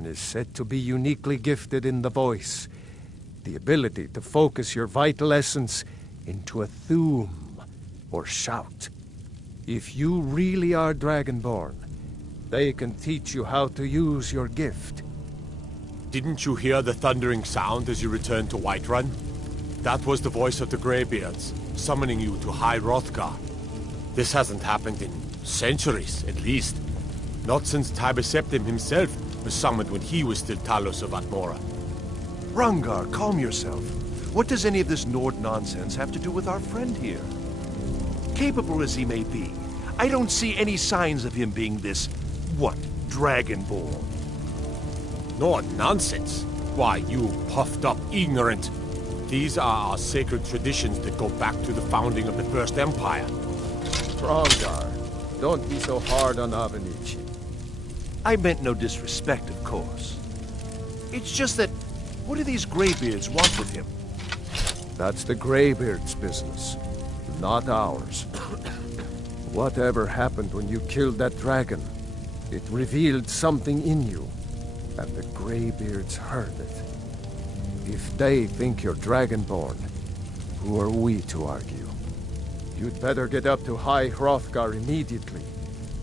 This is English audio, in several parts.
Dragonborn is said to be uniquely gifted in the voice, the ability to focus your vital essence into a thum, or shout. If you really are Dragonborn, they can teach you how to use your gift. Didn't you hear the thundering sound as you returned to Whiterun? That was the voice of the Greybeards, summoning you to High Hrothgar. This hasn't happened in centuries, at least. Not since Tiber Septim himself was summoned when he was still Talos of Atmora. Rungar, calm yourself. What does any of this Nord nonsense have to do with our friend here? Capable as he may be, I don't see any signs of him being this, Dragonborn. No nonsense. Why, you puffed up ignorant. These are our sacred traditions that go back to the founding of the First Empire. Strongar, don't be so hard on Avenici. I meant no disrespect, of course. It's just that, what do these Greybeards want with him? That's the Greybeards' business, not ours. Whatever happened when you killed that dragon, it revealed something in you, and the Greybeards heard it. If they think you're Dragonborn, who are we to argue? You'd better get up to High Hrothgar immediately.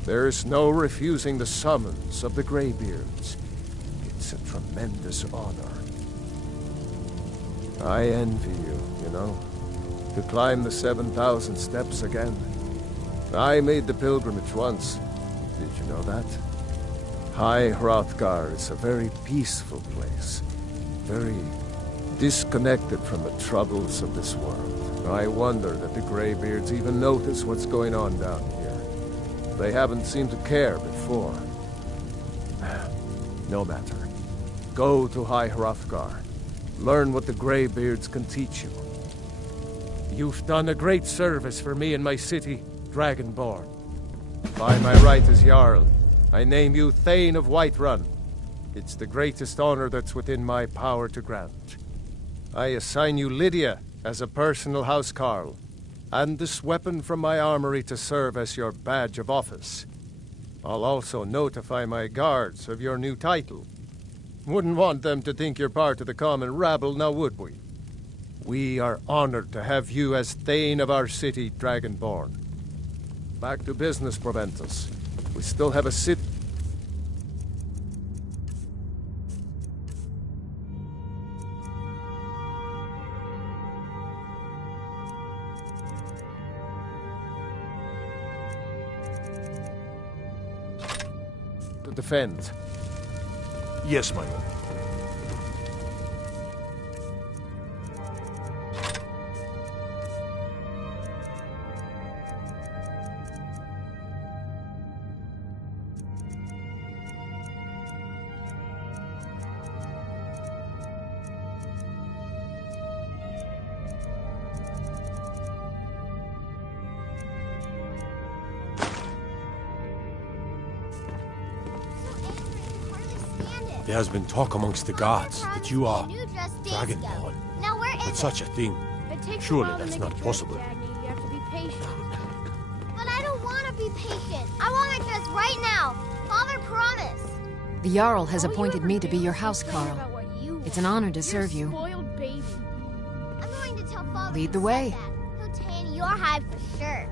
There's no refusing the summons of the Greybeards. It's a tremendous honor. I envy you, you know, to climb the 7,000 steps again. I made the pilgrimage once. Did you know that? High Hrothgar is a very peaceful place. Very disconnected from the troubles of this world. I wonder that the Greybeards even notice what's going on down here. They haven't seemed to care before. No matter. Go to High Hrothgar. Learn what the Greybeards can teach you. You've done a great service for me and my city, Dragonborn. By my right as Jarl, I name you Thane of Whiterun. It's the greatest honor that's within my power to grant. I assign you Lydia as a personal housecarl, and this weapon from my armory to serve as your badge of office. I'll also notify my guards of your new title. Wouldn't want them to think you're part of the common rabble, now would we? We are honored to have you as Thane of our city, Dragonborn. Back to business, Proventus. We still have a city. To defend. Yes, my lord. There has been talk amongst the gods that you are Dragonborn. Now where But is such a thing, surely that's not possible. You have to be patient. But I don't want to be patient. I want my dress right now. Father promised. The Jarl has appointed me to be your housecarl. It's an honor to serve you. Spoiled baby. I'm going to tell Father. Lead the you way. said that. He'll tan your hide for sure.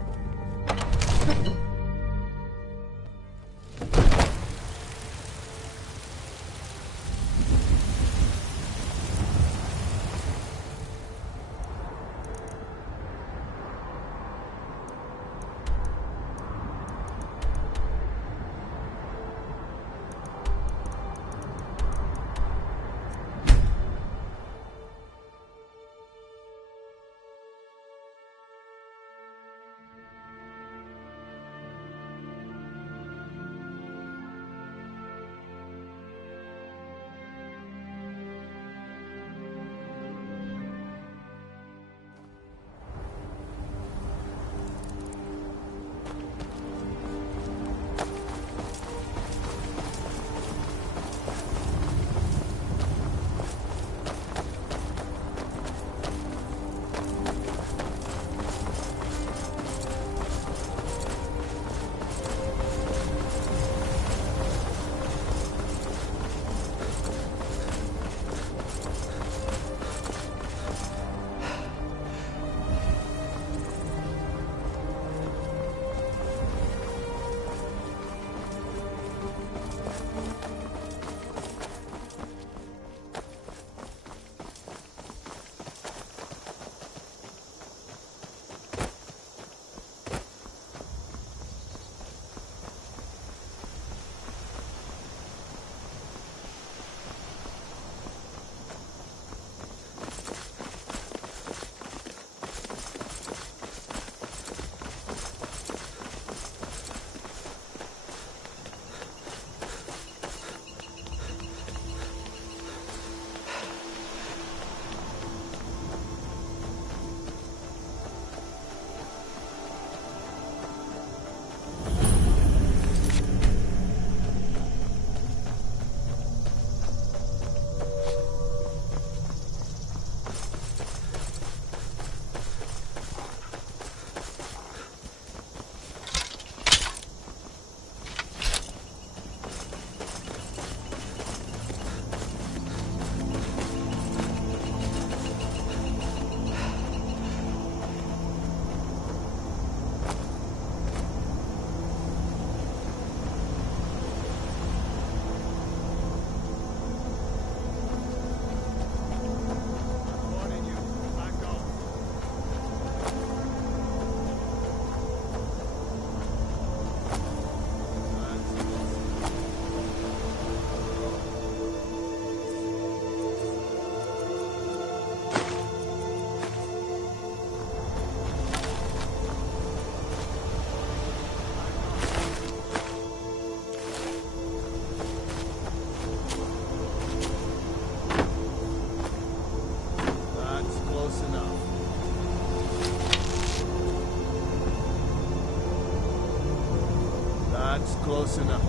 close enough.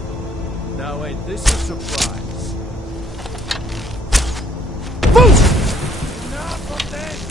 Now ain't this a surprise? Enough of this!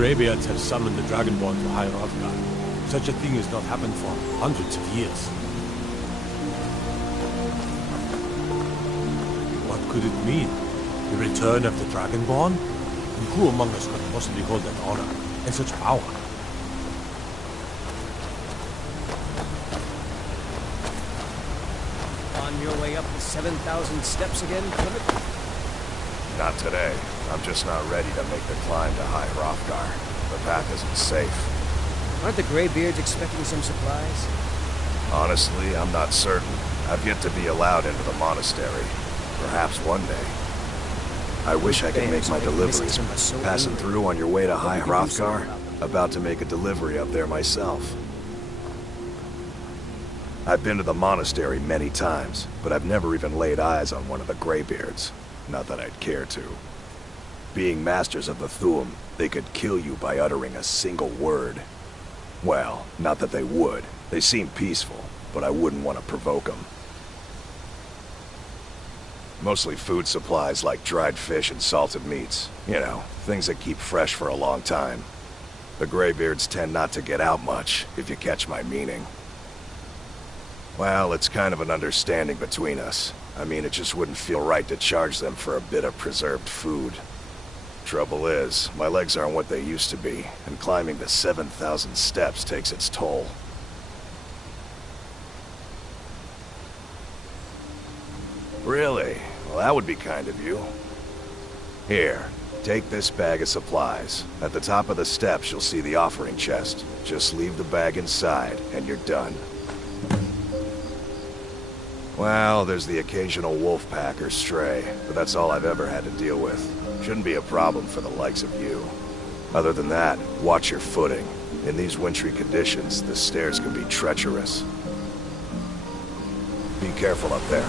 Greybeards have summoned the Dragonborn to High Hrothgar. Such a thing has not happened for hundreds of years. could it mean? The return of the Dragonborn? And who among us could possibly hold that honor and such power? On your way up the 7,000 steps again, Clement? Not today. I'm just not ready to make the climb to High Hrothgar. The path isn't safe. Aren't the Greybeards expecting some supplies? Honestly, I'm not certain. I've yet to be allowed into the monastery. Perhaps one day. I wish I could make my deliveries. Passing through on your way to High Hrothgar? About to make a delivery up there myself. I've been to the monastery many times, but I've never even laid eyes on one of the Greybeards. Not that I'd care to. Being masters of the Thu'um, they could kill you by uttering a single word. Well, not that they would. They seem peaceful, but I wouldn't want to provoke them. Mostly food supplies like dried fish and salted meats. You know, things that keep fresh for a long time. The Greybeards tend not to get out much, if you catch my meaning. Well, it's kind of an understanding between us. I mean, it just wouldn't feel right to charge them for a bit of preserved food. Trouble is, my legs aren't what they used to be, and climbing the 7,000 steps takes its toll. Really? Well, that would be kind of you. Here, take this bag of supplies. At the top of the steps, you'll see the offering chest. Just leave the bag inside, and you're done. Well, there's the occasional wolf pack or stray, but that's all I've ever had to deal with. Shouldn't be a problem for the likes of you. Other than that, watch your footing. In these wintry conditions, the stairs can be treacherous. Be careful up there.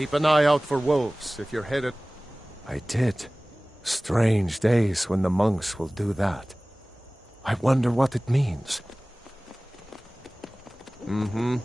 Keep an eye out for wolves if you're headed... I did. Strange days when the monks will do that. I wonder what it means. Mm-hmm.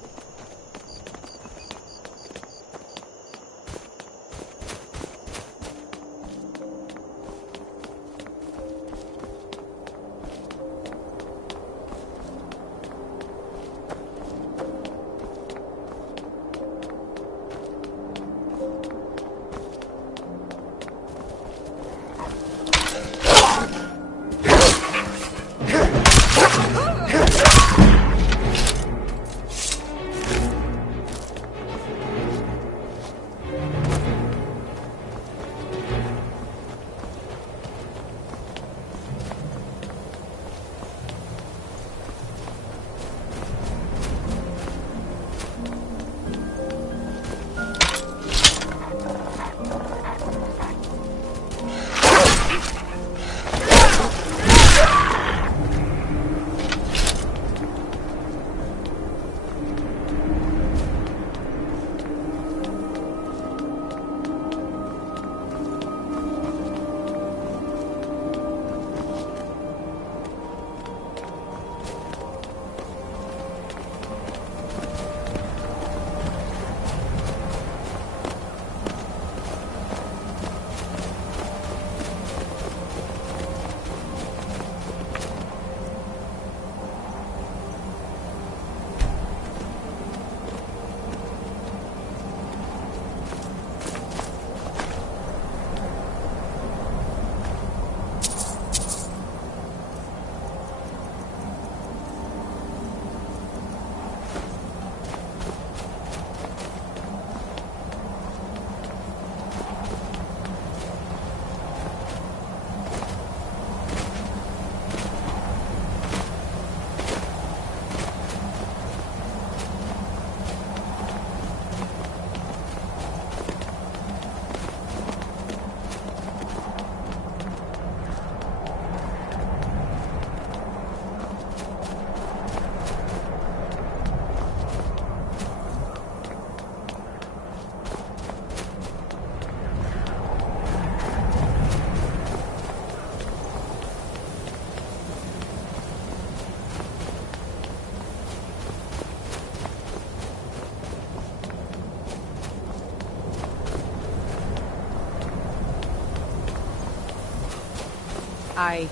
I...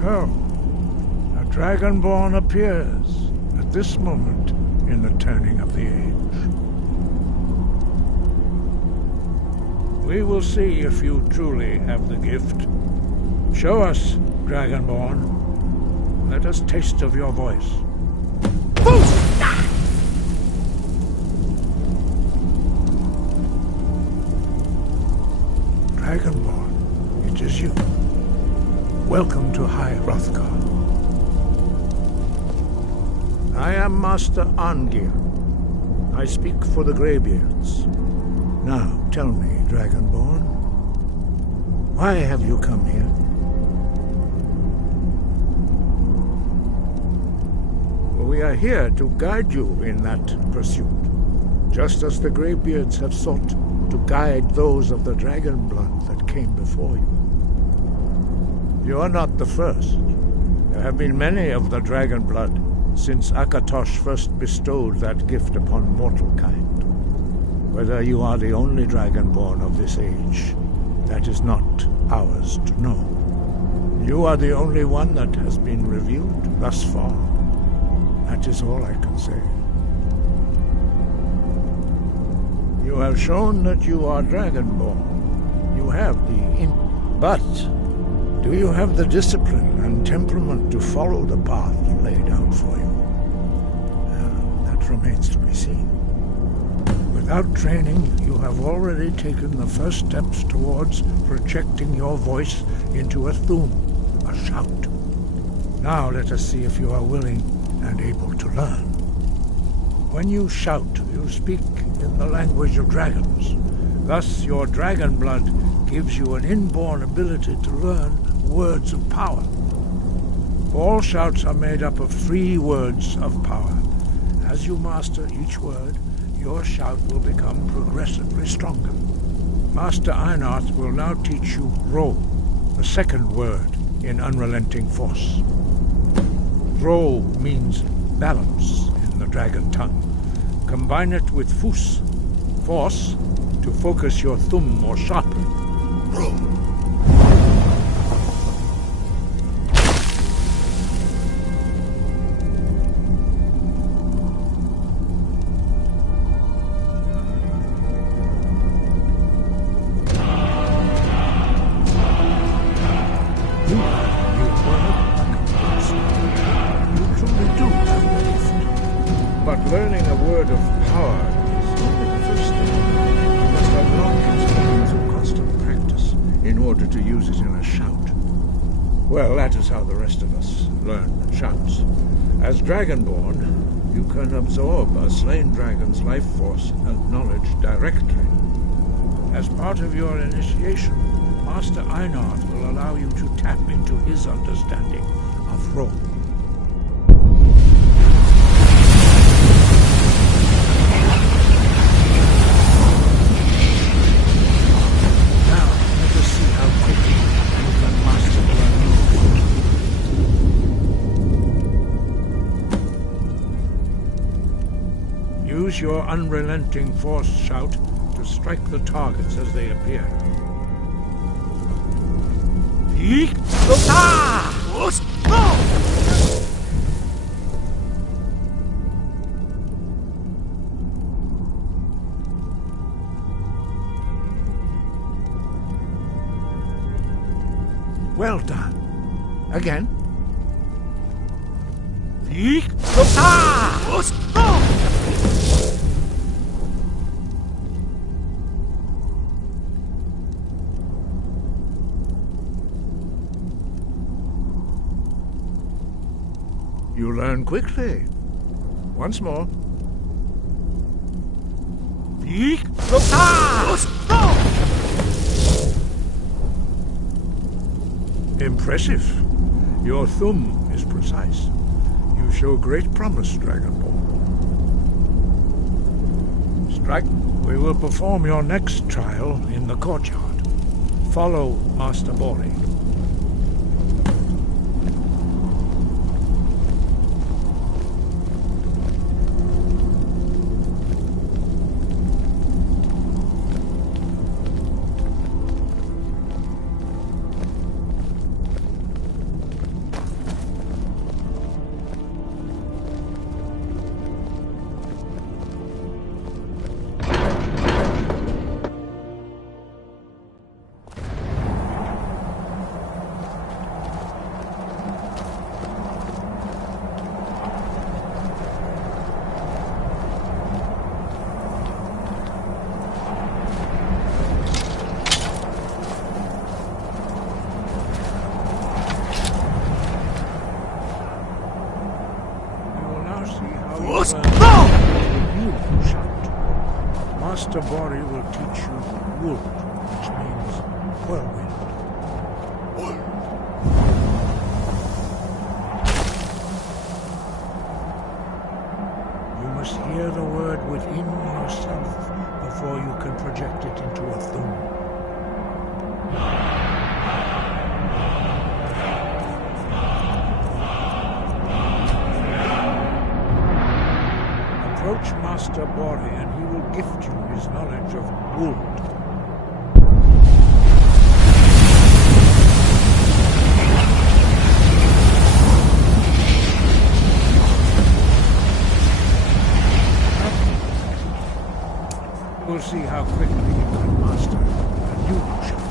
So, a Dragonborn appears at this moment in the turning of the age. We will see if you truly have the gift. Show us, Dragonborn. Let us taste of your voice. Dragonborn, it is you. Welcome to High Hrothgar. I am Master Arngir. I speak for the Greybeards. Now, tell me, Dragonborn, why have you come here? We are here to guide you in that pursuit, just as the Greybeards have sought to guide those of the dragon blood that came before you. You are not the first. There have been many of the dragon blood since Akatosh first bestowed that gift upon mortal kind. Whether you are the only dragonborn of this age, that is not ours to know. You are the only one that has been revealed thus far. That is all I can say. You have shown that you are dragonborn. You have but do you have the discipline and temperament to follow the path laid out for you? That remains to be seen. Without training, you have already taken the first steps towards projecting your voice into a thum, a shout. Now let us see if you are willing and able to learn. When you shout, you speak in the language of dragons. Thus, your dragon blood gives you an inborn ability to learn words of power. All shouts are made up of 3 words of power. As you master each word, your shout will become progressively stronger. Master Einarth will now teach you Ro, the second word in Unrelenting Force. Ro means balance in the dragon tongue. Combine it with Fus, force, to focus your thumb more sharply. Ro. Learning a word of power is only the first step. You must unlock it through constant practice in order to use it in a shout. Well, that is how the rest of us learn shouts. As Dragonborn, you can absorb a slain dragon's life force and knowledge directly. As part of your initiation, Master Einarth will allow you to tap into his understanding of Ro. Use your unrelenting force shout to strike the targets as they appear. Well done. Again. You learn quickly. Once more. Impressive. Your thumb is precise. You show great promise, Dragonborn. Strike. We will perform your next trial in the courtyard. Follow Master Bori. Master Bori will teach you wood, which means whirlwind. You must hear the word within yourself before you can project it into a thum. Approach Master Bori and he will gift you his knowledge of wood. We'll see how quickly you can master a new shot.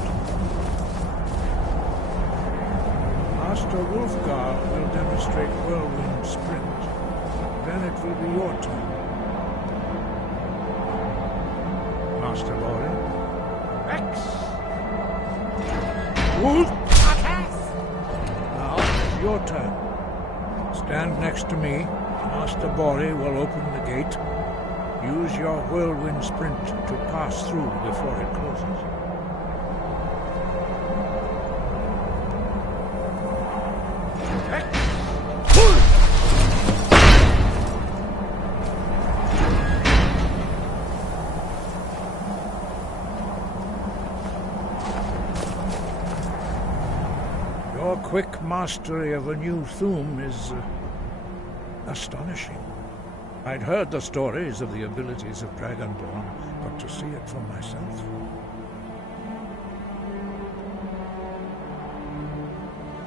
Master Wolfgar will demonstrate whirlwind sprint. Then it will be your turn. Master Bori. X! Wolf! Now it's your turn. Stand next to me. Master Bori will open the gate. Use your whirlwind sprint to pass through before it closes. Your quick mastery of a new thum is astonishing. I'd heard the stories of the abilities of Dragonborn, but to see it for myself...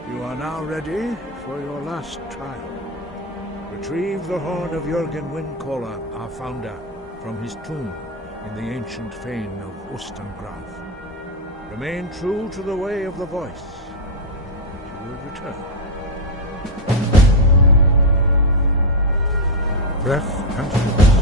You are now ready for your last trial. Retrieve the horn of Jürgen Windcaller, our founder, from his tomb in the ancient fane of Ustengrav. Remain true to the way of the voice, and you will return. Breath and force.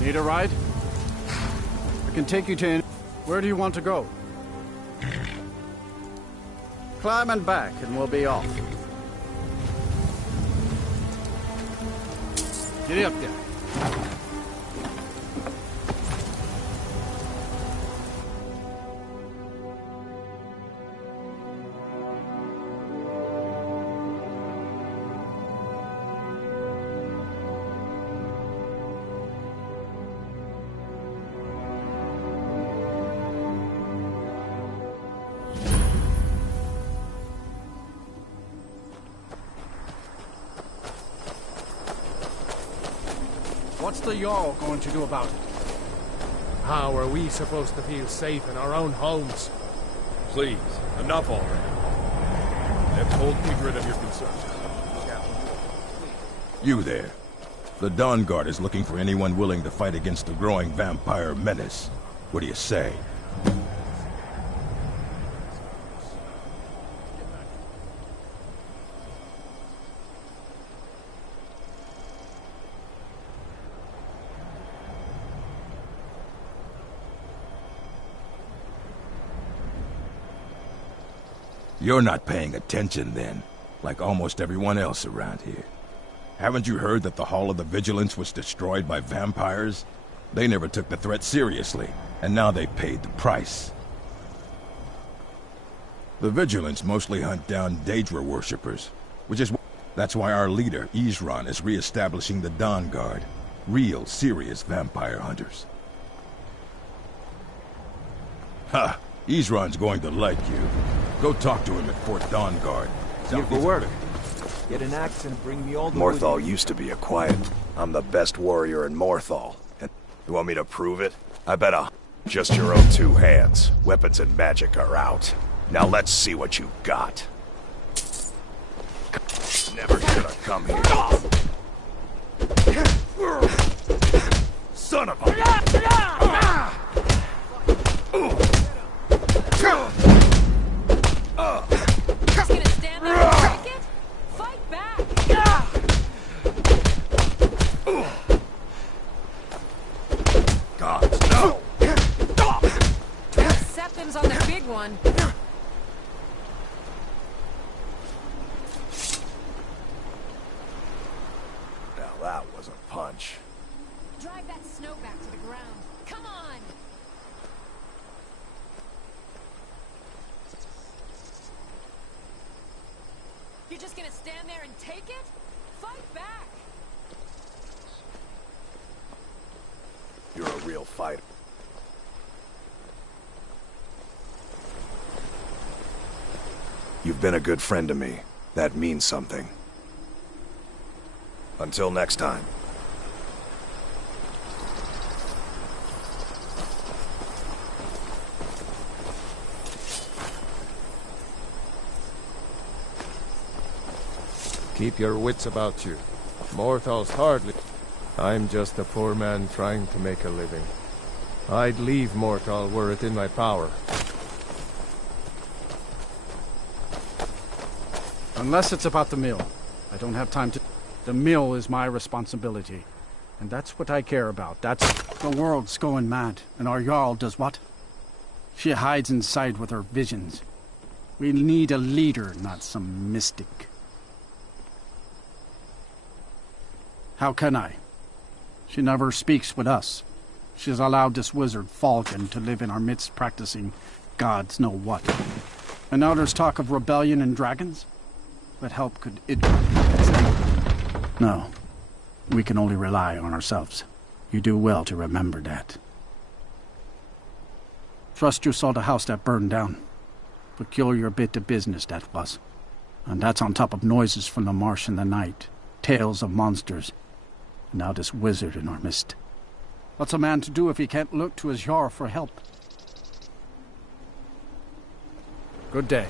Need a ride? I can take you to... Where do you want to go? Climb and back and we'll be off. Get up there. What's the Jarl going to do about it? How are we supposed to feel safe in our own homes? Please, enough already. Let Cold be rid of your concerns. You there. The Dawn Guard is looking for anyone willing to fight against the growing vampire menace. What do you say? You're not paying attention then, like almost everyone else around here. Haven't you heard that the Hall of the Vigilance was destroyed by vampires? They never took the threat seriously, and now they paid the price. The Vigilance mostly hunt down Daedra worshippers, that's why our leader, Isran, is re-establishing the Dawn Guard. Real, serious vampire hunters. Ha! Isran's going to like you. Go talk to him at Fort Dawn Guard. Here for work. Get an axe and bring me all the wood. Morthal used to be a quiet. I'm the best warrior in Morthal. And you want me to prove it? I bet just your own two hands. Weapons and magic are out. Now let's see what you got. Never should have come here. Son of a... Just gonna stand there and take it? Fight back! God, no! Septim's on the big one. Now that was a punch. Drive that snow back to the ground. Come on! You're just gonna stand there and take it? Fight back! You're a real fighter. You've been a good friend to me. That means something. Until next time. Keep your wits about you. Morthal's hardly... I'm just a poor man trying to make a living. I'd leave Morthal were it in my power. Unless it's about the mill. I don't have time to... The mill is my responsibility. And that's what I care about. That's... The world's going mad. And our Jarl does what? She hides inside with her visions. We need a leader, not some mystic. How can I? She never speaks with us. She's allowed this wizard, Falcon, to live in our midst practicing gods know what. And now there's talk of rebellion and dragons? What help could it be? No. We can only rely on ourselves. You do well to remember that. Trust you saw the house that burned down. Peculiar bit of business that was. And that's on top of noises from the marsh in the night. Tales of monsters. And now this wizard in our midst. What's a man to do if he can't look to his Jarl for help? Good day.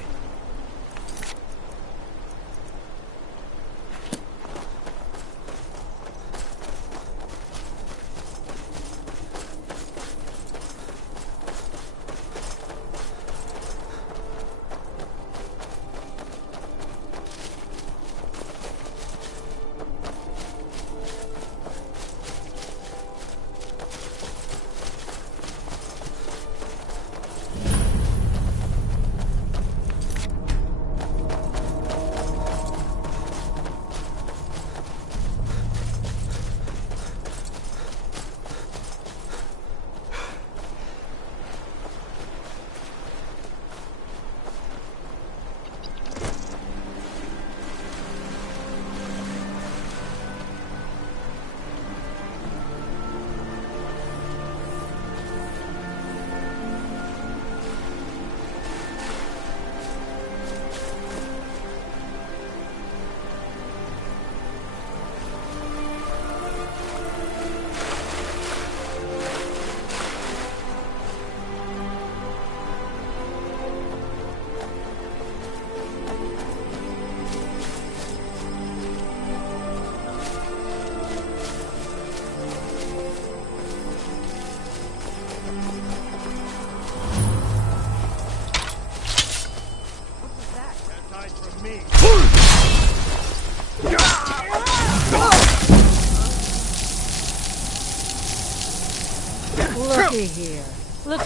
Looky here. Look.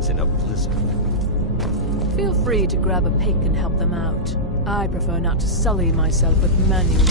friends in a blizzard. Feel free to grab a pick and help them out. I prefer not to sully myself with manual.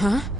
Huh?